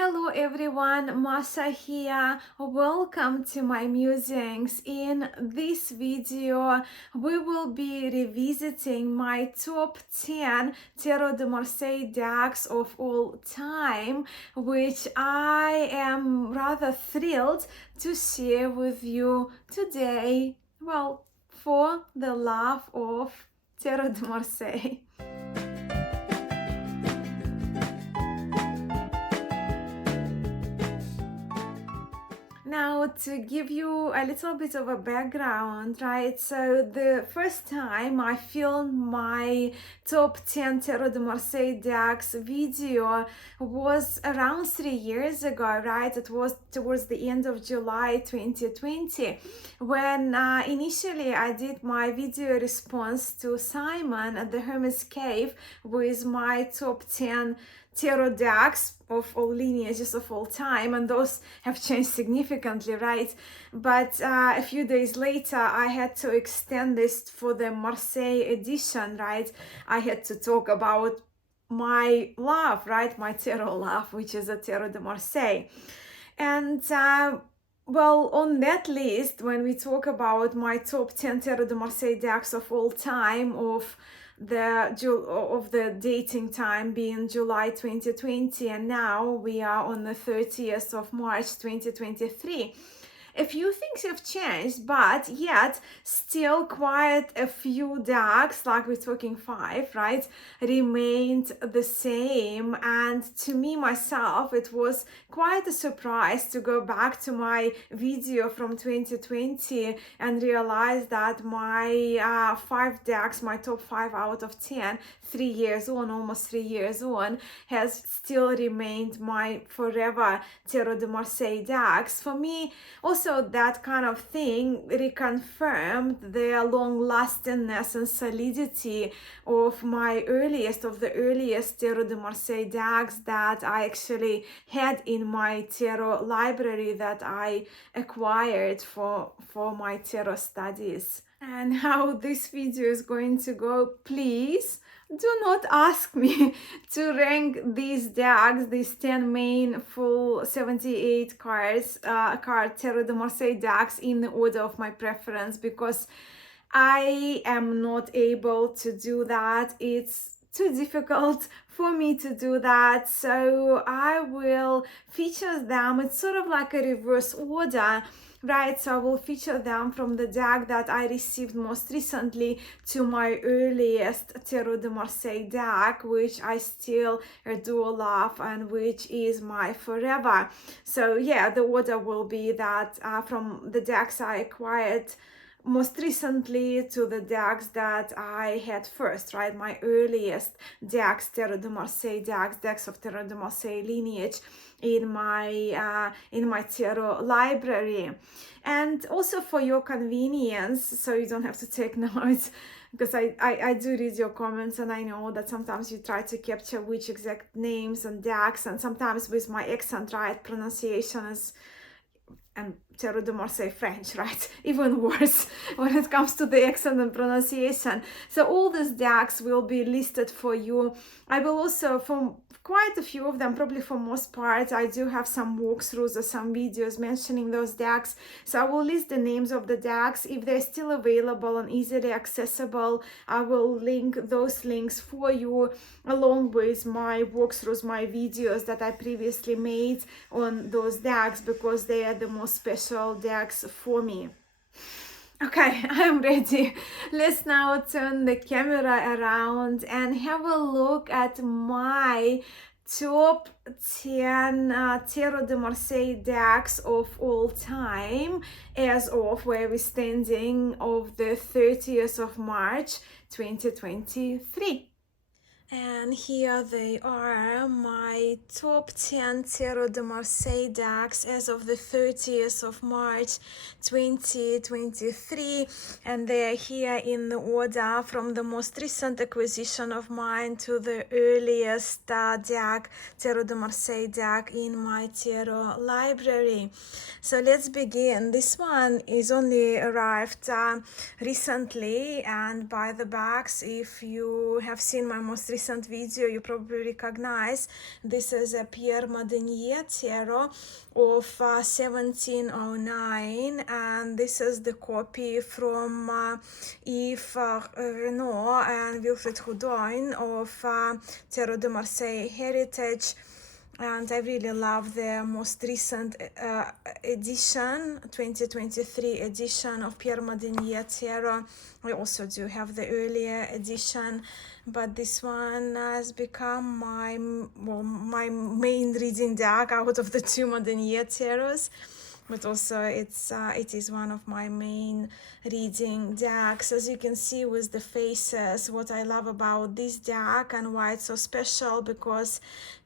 Hello everyone, Masha here. Welcome to my musings. In this video, we will be revisiting my top 10 Tarot de Marseille decks of all time, which I am rather thrilled to share with you today. Well, for the love of Tarot de Marseille. Now, to give you a little bit of a background, right? So the first time I filmed my top 10 Tarot de Marseille decks video was around 3 years ago, right? It was towards the end of July 2020, when initially I did my video response to Simon at the Hermes Cave with my top 10 tarot decks of all lineages of all time, and those have changed significantly, right? But a few days later I had to extend this for the Marseille edition, right? I had to talk about my love, right? My tarot love, which is a Tarot de Marseille. And well, on that list, when we talk about my top 10 Tarot de Marseille decks of all time, of the dating time being July 2020, and now we are on the 30th of March 2023. A few things have changed, but yet still quite a few decks, like we're talking 5, right, remained the same. And to me myself, it was quite a surprise to go back to my video from 2020 and realize that my 5 decks, my top 5 out of 10, 3 years on, almost 3 years on, has still remained my forever Tarot de Marseille decks. For me, also that kind of thing reconfirmed the long-lastingness and solidity of my earliest Tarot de Marseille decks that I actually had in my tarot library that I acquired for my tarot studies. And how this video is going to go, please do not ask me to rank these decks, these 10 main full 78 cards, card Tarot de Marseille decks, in the order of my preference, because I am not able to do that. It's too difficult for me to do that, so I will feature them. It's sort of like a reverse order, right? So I will feature them from the deck that I received most recently to my earliest Tarot de Marseille deck, which I still adore, love, and which is my forever. So yeah, the order will be that from the decks I acquired most recently to the decks that I had first, right? My earliest decks, Tarot de Marseille decks of Tarot de Marseille lineage in my tarot library. And also for your convenience, so you don't have to take notes, because I do read your comments, and I know that sometimes you try to capture which exact names and decks, and sometimes with my accent, right, pronunciation is, and Tarot de Marseille French, right? Even worse when it comes to the accent and pronunciation. So all these decks will be listed for you. I will also, for quite a few of them, probably for most parts, I do have some walkthroughs or some videos mentioning those decks. So I will list the names of the decks. If they're still available and easily accessible, I will link those links for you, along with my walkthroughs, my videos that I previously made on those decks, because they are the most special decks for me. Okay, I'm ready. Let's now turn the camera around and have a look at my top 10 Tarot de Marseille decks of all time, as of where we're standing of the 30th of March 2023. And here they are, my top 10 Tarot de Marseille decks as of the 30th of March 2023. And they are here in the order from the most recent acquisition of mine to the earliest deck, Tarot de Marseille deck in my tarot library. So let's begin. This one is only arrived recently, and by the backs, if you have seen my most recent recent video you probably recognize. This is a Pierre Madinie tarot of 1709, and this is the copy from Yves Renaud and Wilfred Houdon of Tarot de Marseille Heritage. And I really love the most recent edition, 2023 edition of Pierre Madinie Tarot. I also do have the earlier edition, but this one has become my main reading deck out of the two Madinie Tarots. But also it is one of my main reading decks. As you can see with the faces, what I love about this deck and why it's so special, because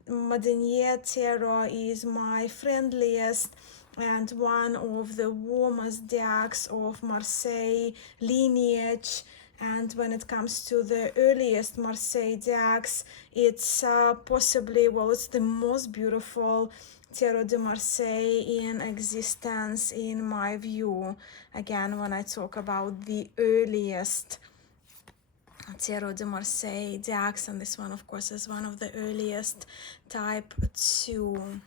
Madenie Tarot is my friendliest and one of the warmest decks of Marseille lineage. And when it comes to the earliest Marseille decks, it's possibly, well, it's the most beautiful Tarot de Marseille in existence, in my view. Again, when I talk about the earliest Tarot de Marseille decks, and this one, of course, is one of the earliest, type 2.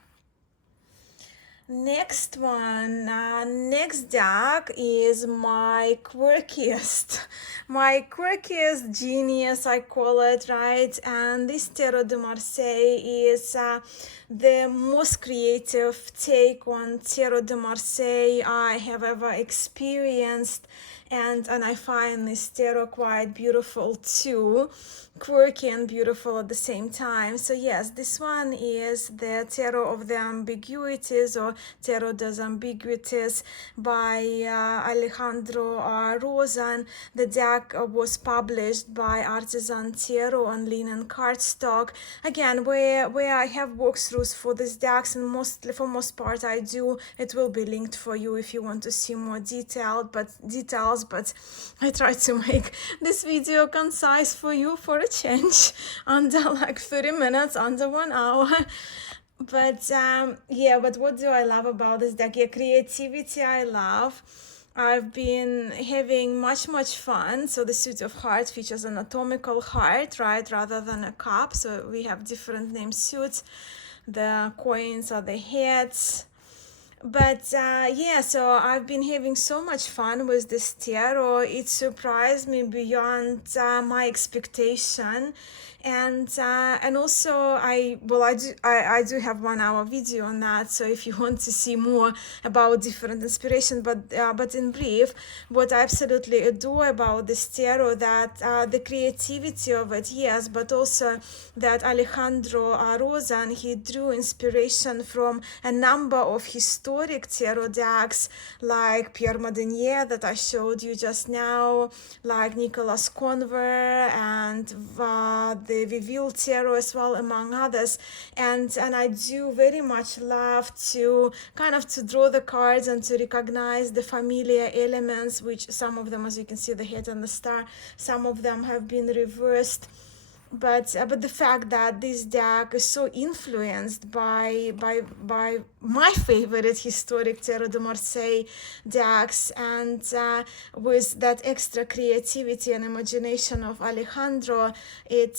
Next one, next deck is my quirkiest genius, I call it, right? And this Tarot de Marseille is the most creative take on Tarot de Marseille I have ever experienced, and I find this tarot quite beautiful too, quirky and beautiful at the same time. So yes, this one is the Tarot of the Ambiguities, or Tarot des Ambiguities, by Alejandro Rozan. The deck was published by Artisan Tarot on linen cardstock. Again, where I have walkthroughs for these decks, and for most part I do, it will be linked for you if you want to see more details, but I try to make this video concise for you for a change, under like 30 minutes, under 1 hour. But yeah, but what do I love about this deck? Yeah, creativity I love. I've been having much fun. So the suit of heart features an anatomical heart, right, rather than a cup. So we have different name suits. The coins are the heads. But yeah, so I've been having so much fun with this tarot. It surprised me beyond my expectation. And also I do have 1 hour video on that, so if you want to see more about different inspiration, but in brief, what I absolutely adore about this tarot, that the creativity of it, yes, but also that Alejandro Rozan, he drew inspiration from a number of historic tarot decks like Pierre Madinie that I showed you just now, like Nicolas Conver, and the Viville Tarot as well, among others. And I do very much love to kind of to draw the cards and to recognize the familiar elements, which some of them, as you can see, the head and the star, some of them have been reversed. But the fact that this deck is so influenced by my favorite historic Tarot de Marseille decks, and with that extra creativity and imagination of Alejandro, it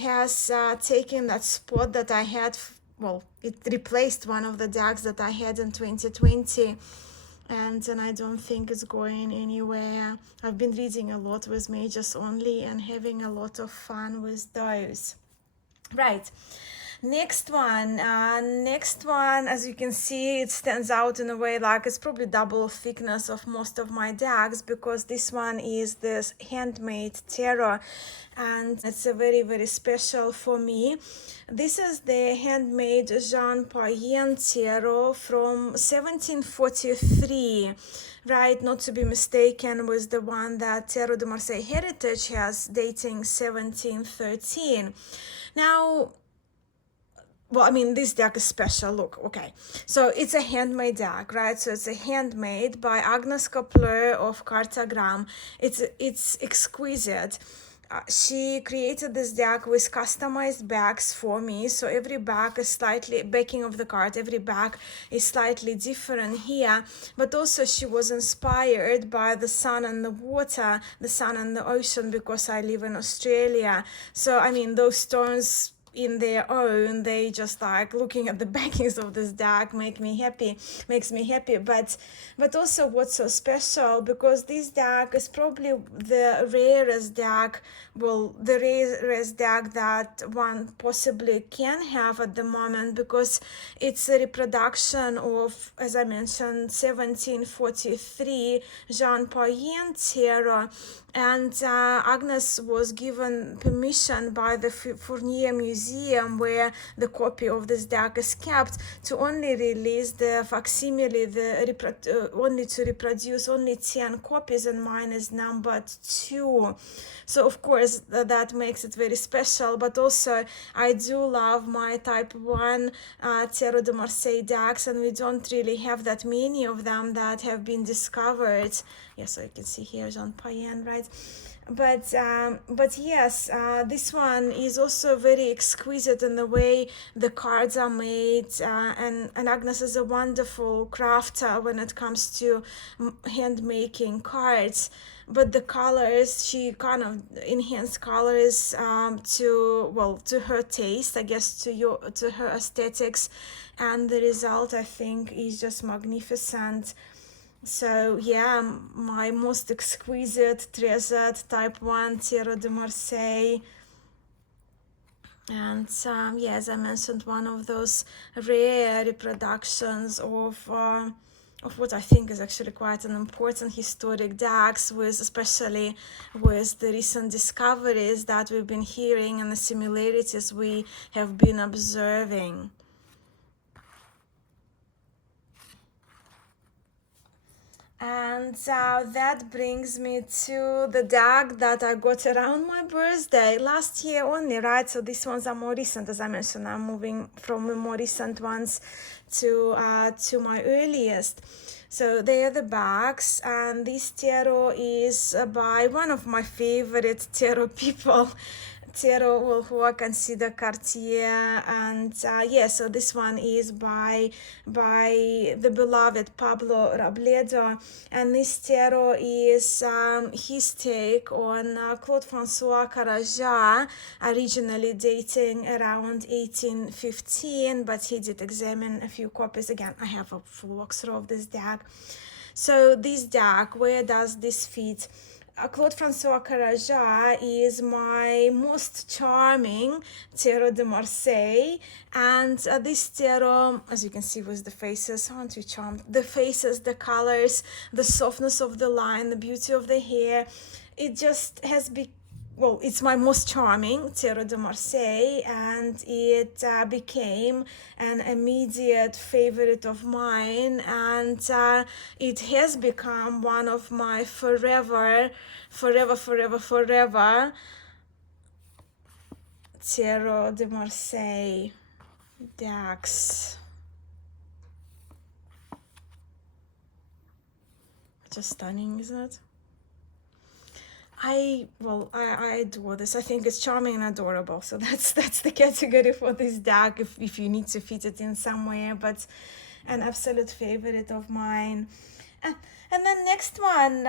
has taken that spot that I had. Well, it replaced one of the decks that I had in 2020. And I don't think it's going anywhere. I've been reading a lot with mages only and having a lot of fun with those. Right. Next one, as you can see, it stands out in a way like it's probably double thickness of most of my decks, because this one is this Handmade Tarot, and it's a very special for me. This is the Handmade Jean Payen Tarot from 1743, right, not to be mistaken with the one that Tarot de Marseille Heritage has, dating 1713. Now, well, I mean, this deck is special. Look, okay. So it's a handmade deck, right? So it's a handmade by Agnes Kappler of Cartagram. It's exquisite. she created this deck with customized bags for me, so every bag is slightly, backing of the card, every bag is slightly different here. But also she was inspired by the sun and the water, the sun and the ocean, because I live in Australia. So I mean, those tones in their own, they just like, looking at the backings of this deck makes me happy. But also what's so special, because this deck is probably the rarest deck, well, the rarest deck that one possibly can have at the moment, because it's a reproduction of, as I mentioned, 1743 Jean Payen Tarot. And Agnes was given permission by the Fournier Museum, where the copy of this deck is kept, to only release the facsimile, only to reproduce only 10 copies, and mine is numbered 2. So of course that makes it very special. But also I do love my type 1 Tarot de Marseille decks, and we don't really have that many of them that have been discovered. Yeah, so you can see here Jean Payen, right? But yes, this one is also very exquisite in the way the cards are made, and Agnes is a wonderful crafter when it comes to hand making cards. But the colors, she kind of enhanced colors to her taste, I guess, to her aesthetics, and the result, I think, is just magnificent. So yeah, my most exquisite treasured type 1 Tarot de Marseille. And yeah, as I mentioned, one of those rare reproductions of what I think is actually quite an important historic decks, especially with the recent discoveries that we've been hearing and the similarities we have been observing. And that brings me to the deck that I got around my birthday last year only, right? So these ones are more recent, as I mentioned. I'm moving from the more recent ones to my earliest. So they are the backs, and this tarot is by one of my favorite tarot people, tarot who I consider Cartier. And yeah, so this one is by the beloved Pablo Robledo, and this tarot is his take on Claude Francois CARAJAT, originally dating around 1815, but he did examine a few copies. Again, I have a full walkthrough of this deck. So this deck, where does this fit? Claude Francois CARAJAT is my most charming Tarot de Marseille, and this tarot, as you can see with the faces, aren't you charmed? The faces, the colors, the softness of the line, the beauty of the hair, it just has it's my most charming Tarot de Marseille, and it became an immediate favorite of mine, and it has become one of my forever Tarot de Marseille decks. Just stunning, isn't it? I adore this. I think it's charming and adorable. So that's the category for this deck, if you need to fit it in somewhere. But an absolute favorite of mine. And then next one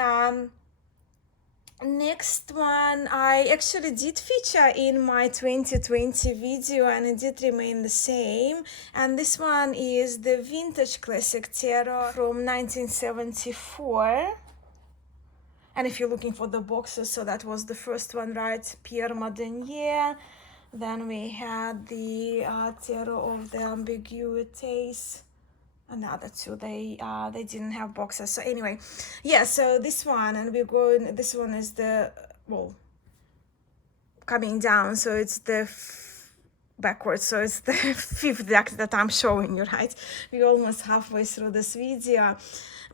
I actually did feature in my 2020 video, and it did remain the same. And this one is the vintage classic tarot from 1974. And if you're looking for the boxes, so that was the first one, right? Pierre Madinie. Then we had the Tarot of the Ambiguities. And the other two, they didn't have boxes. So anyway, yeah, so this one, and this one is the, coming down. So it's the backwards, so it's the fifth deck that I'm showing you, right? We're almost halfway through this video.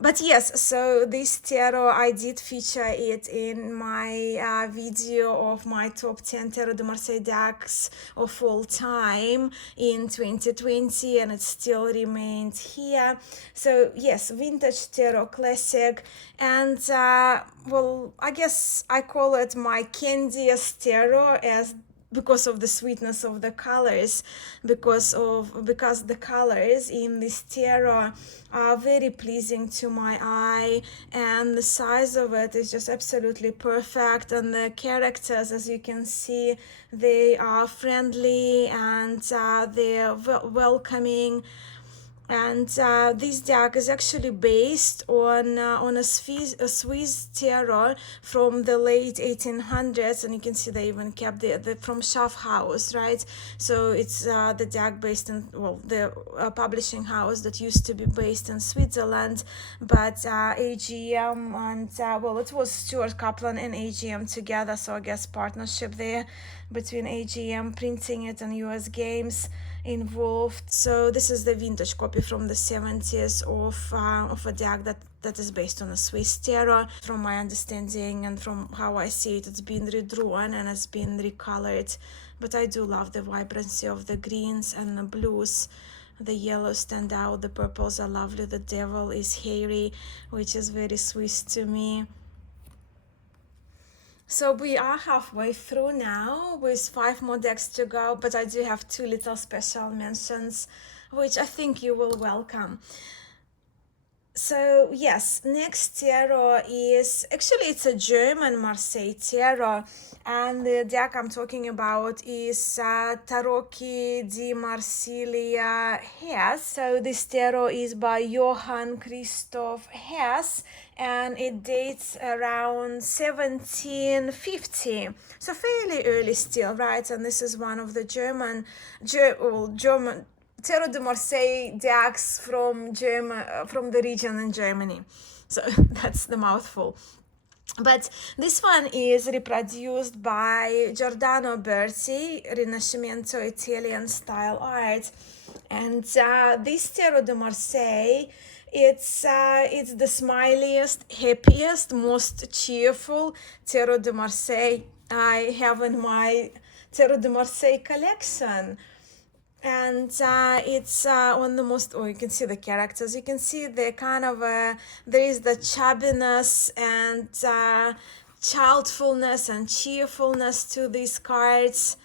But yes, so this tarot, I did feature it in my video of my top 10 Tarot de Marseille decks of all time in 2020, and it still remained here. So yes, vintage tarot, classic, and well, I guess I call it my candiest tarot as because of the sweetness of the colors, because the colors in this tarot are very pleasing to my eye, and the size of it is just absolutely perfect, and the characters, as you can see, they are friendly and they're welcoming. And this deck is actually based on a Swiss tarot from the late 1800s, and you can see they even kept the from Schaffhaus, right? So it's the deck based in, well, the publishing house that used to be based in Switzerland, but AGM and well, it was Stuart Kaplan and AGM together, so I guess partnership there between AGM printing it and US Games involved. So this is the vintage copy from the 70s of a deck that is based on a Swiss tarot. From my understanding and from how I see it, it's been redrawn and it's been recolored, but I do love the vibrancy of the greens and the blues. The yellows stand out, the purples are lovely, the devil is hairy, which is very Swiss to me. So we are halfway through now with 5 more decks to go, but I do have 2 little special mentions, which I think you will welcome. So yes, next tarot is, actually it's a German Marseille tarot, and the deck I'm talking about is Tarot de Marseille Decks. So this tarot is by Johann Christoph Hess, and it dates around 1750, so fairly early still, right? And this is one of the German Tarot de Marseille decks from the region in Germany. So that's the mouthful. But this one is reproduced by Giordano Berti, Rinacsimento Italian style art. And this Tarot de Marseille, it's the smiliest, happiest, most cheerful Tarot de Marseille I have in my Tarot de Marseille collection. And it's on the most, you can see the characters, you can see the kind of there is the chubbiness and childfulness and cheerfulness to these cards,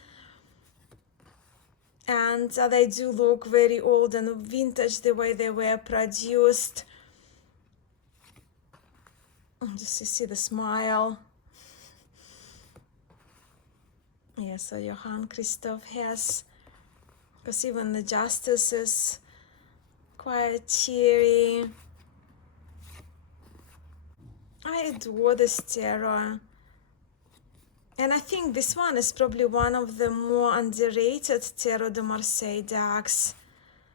and they do look very old and vintage the way they were produced. Just you see the smile. Yeah, so Johann Christoph Hess, because even the justice is quite cheery. I adore this tarot, and I think this one is probably one of the more underrated Tarot de Marseille decks.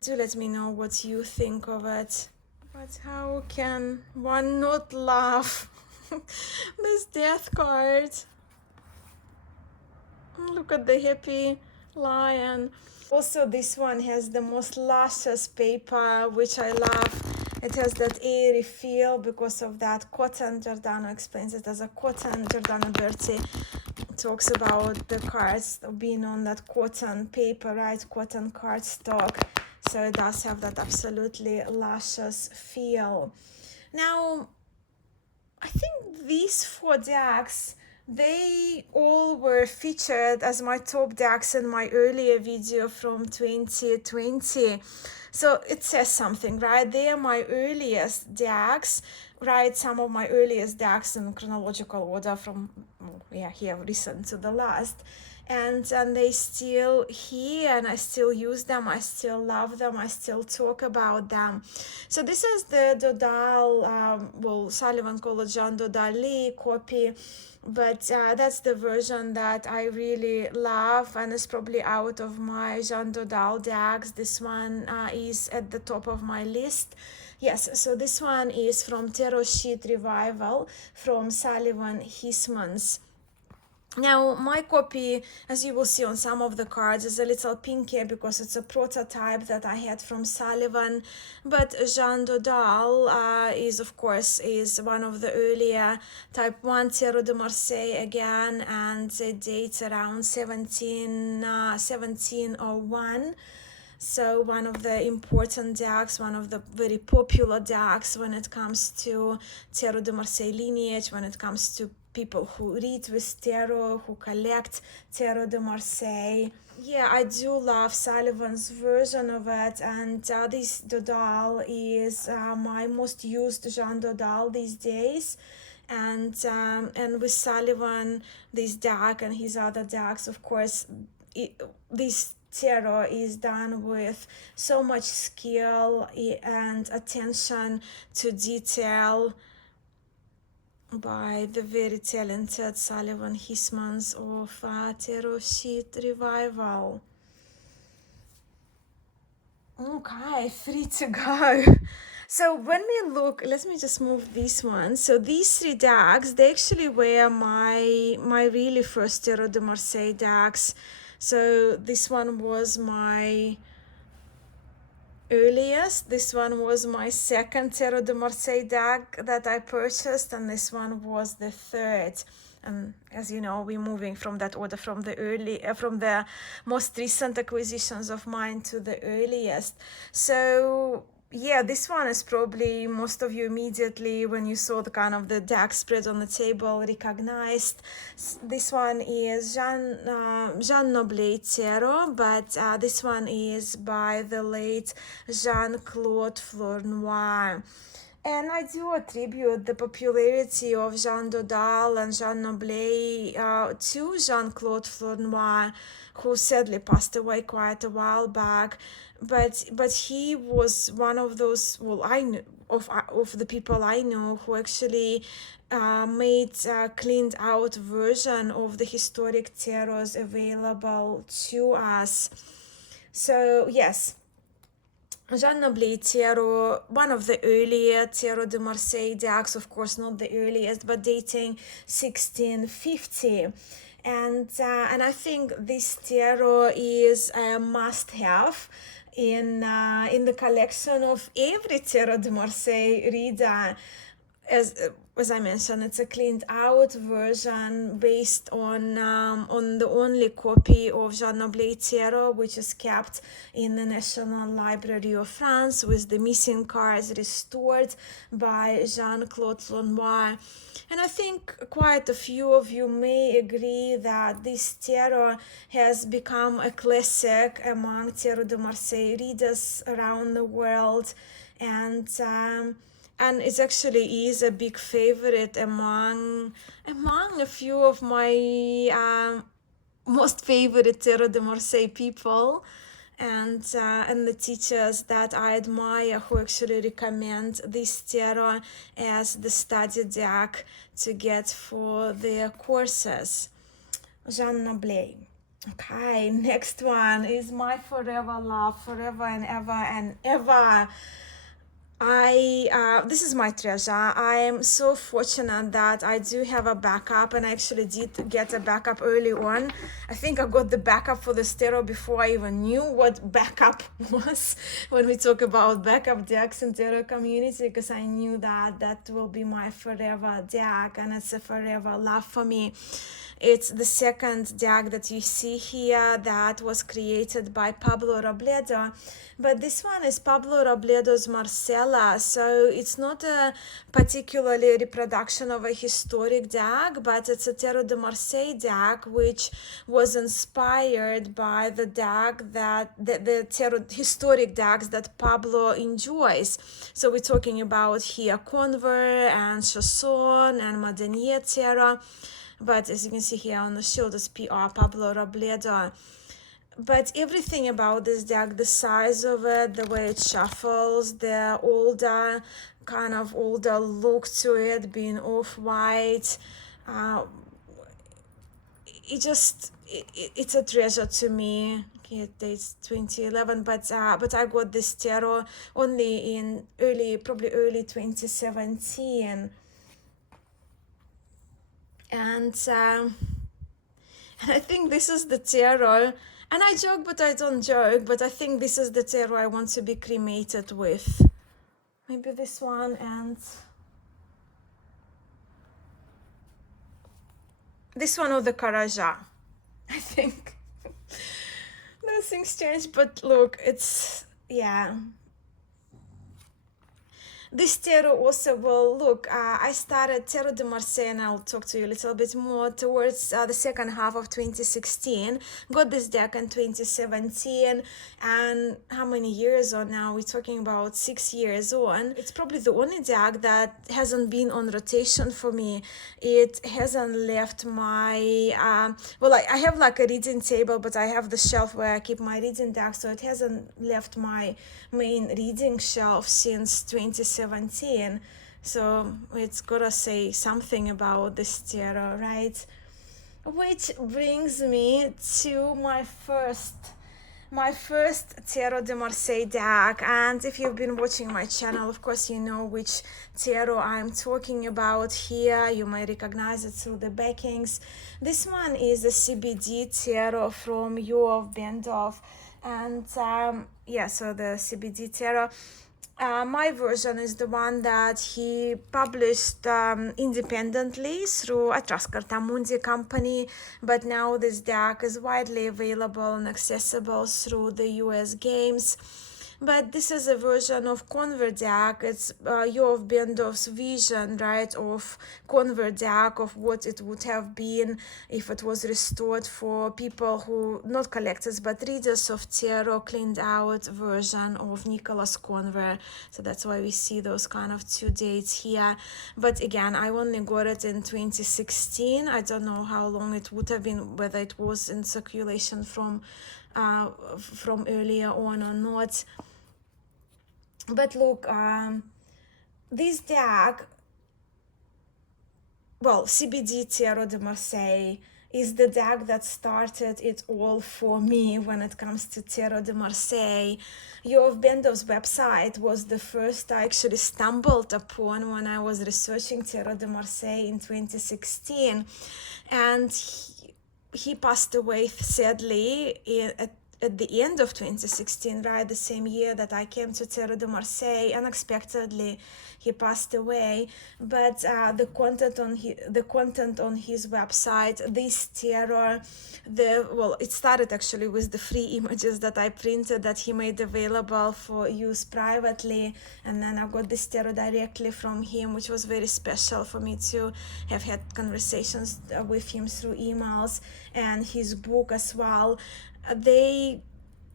Do let me know what you think of it. But how can one not love this death card? Look at the happy lion. Also, this one has the most luscious paper, which I love. It has that airy feel because of that cotton. Giordano explains it as a cotton. Giordano Berti talks about the cards being on that cotton paper, right? Cotton cardstock. So it does have that absolutely luscious feel. Now, I think these 4 decks, they all were featured as my top decks in my earlier video from 2020. So it says something, right? They are my earliest decks, right? Some of my earliest decks in chronological order from, here, recent to the last. And they still here, and I still use them, I still love them, I still talk about them. So this is the Dodal, Sullivan called it Jean Dodal copy, but that's the version that I really love, and it's probably out of my Jean Dodal decks. This one is at the top of my list. Yes, so this one is from Tarot Sheet Revival from Sullivan Hismans. Now, my copy, as you will see on some of the cards, is a little pinky because it's a prototype that I had from Sullivan. But Jean Dodal is, of course, is one of the earlier Type 1 Tarot de Marseille again, and it dates around 1701. So one of the important decks, one of the very popular decks when it comes to Tarot de Marseille lineage, when it comes to people who read with tarot, who collect Tarot de Marseille. Yeah, I do love Sullivan's version of it, and this Dodal is my most used Jean Dodal these days. And with Sullivan, this deck and his other decks, of course, this tarot is done with so much skill and attention to detail by the very talented Sullivan Hismans of Tarot Sheet Revival. Okay, 3 to go. So when we look, let me just move this one. So these 3 decks, they actually were my really first Tarot de Marseille decks. So this one was my earliest, this one was my second Tarot de Marseille deck that I purchased, and this one was the third. And as you know, we're moving from that order from the most recent acquisitions of mine to the earliest. So yeah, this one is probably most of you immediately, when you saw the kind of the deck spread on the table, recognized. This one is Jean Noblet Tarot, but this one is by the late Jean-Claude Flornoy. And I do attribute the popularity of Jean Dodal and Jean Noblet to Jean-Claude Flornoy, who sadly passed away quite a while back. But he was one of those, well, I knew of the people I know who actually made a cleaned out version of the historic tarots available to us. So yes, Jean Noblet Tarot, one of the earlier Tarot de Marseille decks, of course not the earliest, but dating 1650. And I think this tarot is a must-have in the collection of every Tarot de Marseille reader. As I mentioned, it's a cleaned out version based on the only copy of Jean Noblet Tarot, which is kept in the National Library of France, with the missing cards restored by Jean-Claude Flornoy. And I think quite a few of you may agree that this tarot has become a classic among Tarot de Marseille readers around the world, and it actually is a big favorite among a few of my most favorite Tarot de Marseille people, and the teachers that I admire, who actually recommend this tarot as the study deck to get for their courses. Jean Noblet. Okay, next one is my forever love, forever and ever. This is my treasure. I am so fortunate that I do have a backup, and I actually did get a backup early on. I think I got the backup for the tarot before I even knew what backup was, when we talk about backup decks in tarot community, because I knew that will be my forever deck, and it's a forever love for me. It's the second deck that you see here that was created by Pablo Robledo, but this one is Pablo Robledo's Marsella, so it's not a particularly reproduction of a historic deck, but it's a Tarot de Marseille deck which was inspired by the deck that the tarot historic decks that Pablo enjoys. So we're talking about here Conver and Chasson and Madenie Tarot. But as you can see here on the shoulders, PR Pablo Robledo. But everything about this deck, the size of it, the way it shuffles, the older look to it, being off-white, it's a treasure to me. Okay, it dates 2011, but I got this tarot only in probably early 2017. And And I think this is the tarot, and I joke but I don't joke, but I think this is the tarot I want to be cremated with. Maybe this one and this one, or the CARAJAT, I think. Those things change, but look, it's, yeah. This tarot also will look, I started Tarot de Marseille, and I'll talk to you a little bit more towards the second half of 2016. Got this deck in 2017, and how many years on now? We're talking about 6 years on. It's probably the only deck that hasn't been on rotation for me. It hasn't left my, well, I have like a reading table, but I have the shelf where I keep my reading deck, so it hasn't left my main reading shelf since 2017. So it's gotta say something about this tarot, right? Which brings me to my first Tarot de Marseille deck. And if you've been watching my channel, of course you know which tarot I'm talking about here. You may recognize it through the backings. This one is the CBD Tarot from Yoav Ben-Dov. And yeah, so the CBD Tarot, my version is the one that he published independently through Atrascarta Mundi company, but now this deck is widely available and accessible through the US games. But this is a version of convert deck. It's Yoav Ben-Dov's vision, right, of convert deck, of what it would have been if it was restored for people who, not collectors, but readers of tarot, cleaned out version of Nicholas Convert. So that's why we see those kind of two dates here. But again, I only got it in 2016. I don't know how long it would have been, whether it was in circulation from earlier on or not. But look, this deck, well, CBD Tarot de Marseille is the deck that started it all for me when it comes to Tarot de Marseille. Yoav Ben-Dov's website was the first I actually stumbled upon when I was researching Tarot de Marseille in 2016. And he passed away, sadly, at the end of 2016, right, the same year that I came to Tarot de Marseille. Unexpectedly, he passed away. But the content on his website, this tarot, well, it started actually with the free images that I printed that he made available for use privately, and then I got this tarot directly from him, which was very special for me to have had conversations with him through emails, and his book as well.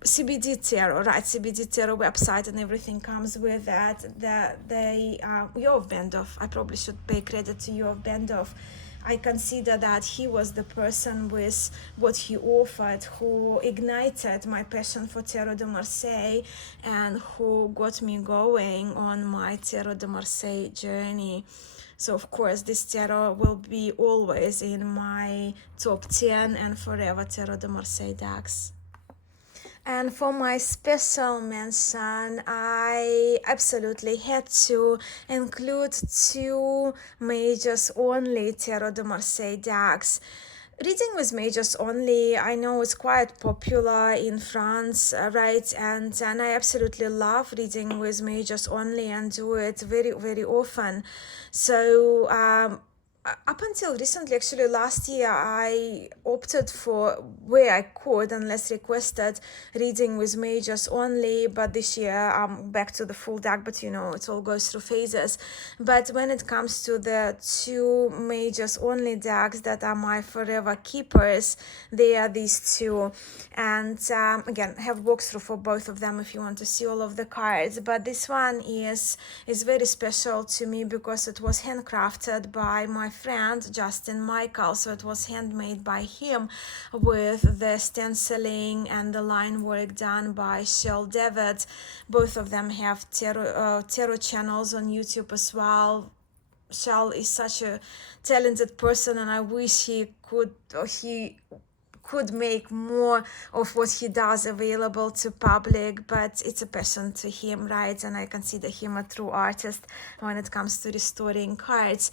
CBD Tarot, right? CBD Tarot website and everything comes with that. Yoav Ben-Dov, I probably should pay credit to Yoav Ben-Dov. I consider that he was the person with what he offered who ignited my passion for Tarot de Marseille and who got me going on my Tarot de Marseille journey. So of course this tarot will be always in my top 10 and forever Tarot de Marseille decks. And for my special mention, I absolutely had to include two majors only Tarot de Marseille decks. Reading with majors only, I know it's quite popular in France, right? And I absolutely love reading with majors only and do it very, very often. So up until recently, actually last year, I opted for, where I could, unless requested, reading with majors only. But this year I'm back to the full deck, but you know, it all goes through phases. But when it comes to the two majors only decks that are my forever keepers, they are these two. And again, I have walkthrough for both of them if you want to see all of the cards. But this one is very special to me because it was handcrafted by my friend Justin Michael, so it was handmade by him with the stenciling and the line work done by Shell David. Both of them have tarot channels on YouTube as well. Shell is such a talented person, and I wish he could make more of what he does available to public, but it's a passion to him, right? And I consider him a true artist when it comes to restoring cards.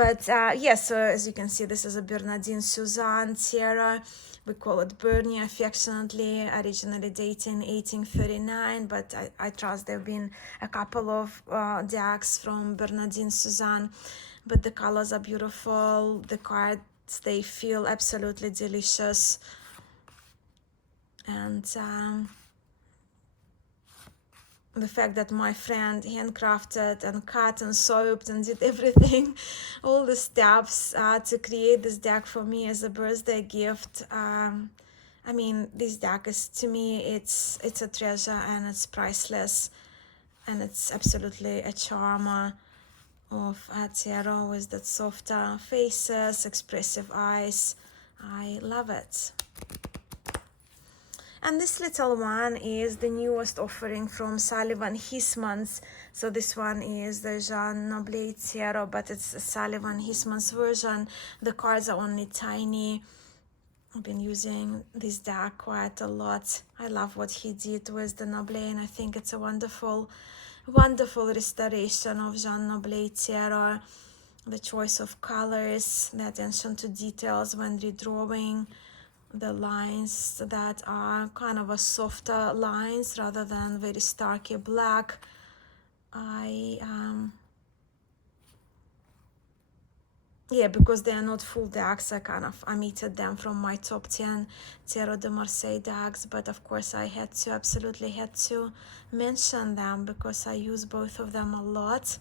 But yes, so as you can see, this is a Bernadine Suzanne Tarot. We call it Bernie affectionately, originally dating 1839, but I trust there have been a couple of decks from Bernadine Suzanne. But the colors are beautiful, the cards, they feel absolutely delicious. And the fact that my friend handcrafted and cut and soaped and did everything, all the steps to create this deck for me as a birthday gift. I mean, this deck is, to me, it's a treasure and it's priceless, and it's absolutely a charmer of tarot with that softer faces, expressive eyes. I love it. And this little one is the newest offering from Sullivan Hismans. So this one is the Jean Noblet Tarot, but it's a Sullivan Hismans version. The cards are only tiny. I've been using this deck quite a lot. I love what he did with the Noblet, and I think it's a wonderful restoration of Jean Noblet Tarot. The choice of colors, the attention to details when redrawing, the lines that are kind of a softer lines rather than very starky black. Because they are not full decks, I kind of omitted them from my top 10 Tarot de Marseille decks, but of course I absolutely had to mention them because I use both of them a lot,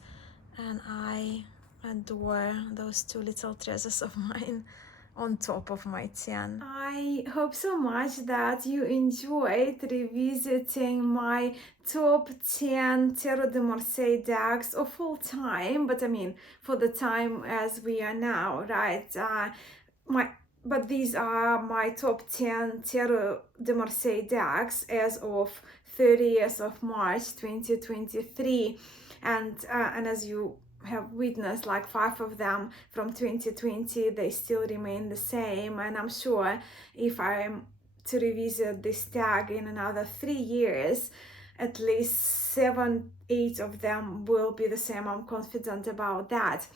and I adore those two little treasures of mine on top of my 10. I hope so much that you enjoyed revisiting my top 10 Tarot de Marseille decks of all time, but I mean, for the time as we are now, right? But these are my top 10 Tarot de Marseille decks as of 30th of March 2023, and as you have witnessed, like 5 of them from 2020, they still remain the same, and I'm sure if I'm to revisit this tag in another 3 years, at least 7-8 of them will be the same. I'm confident about that.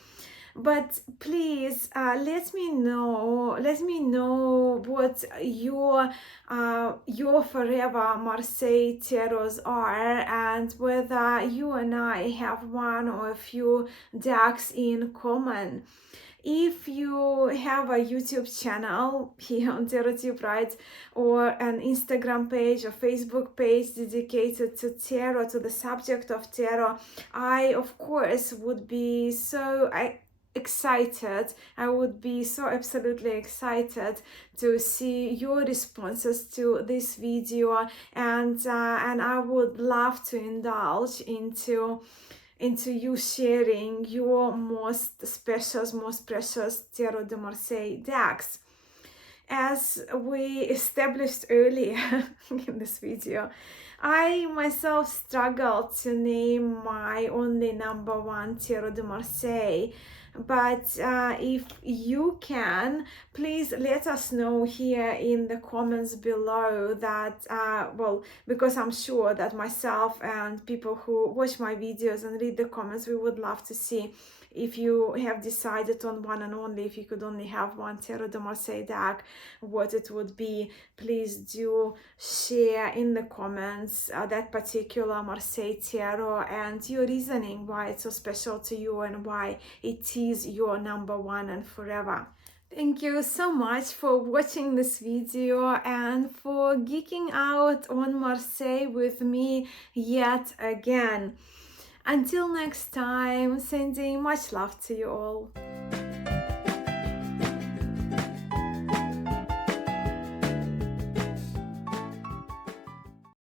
But please let me know what your forever Marseille tarots are, and whether you and I have one or a few decks in common. If you have a YouTube channel here on TarotTube, right, or an Instagram page or Facebook page dedicated to tarot, to the subject of tarot, I of course would be so excited. I would be so absolutely excited to see your responses to this video, and I would love to indulge into you sharing your most precious Tarot de Marseille decks. As we established earlier in this video, I myself struggled to name my only number one Tarot de Marseille. But if you can, please let us know here in the comments below that, because I'm sure that myself and people who watch my videos and read the comments, we would love to see if you have decided on one and only, if you could only have one Tarot de Marseille deck, what it would be. Please do share in the comments that particular Marseille Tarot and your reasoning why it's so special to you and why it is your number one and forever. Thank you so much for watching this video and for geeking out on Marseille with me yet again. Until next time, sending much love to you all.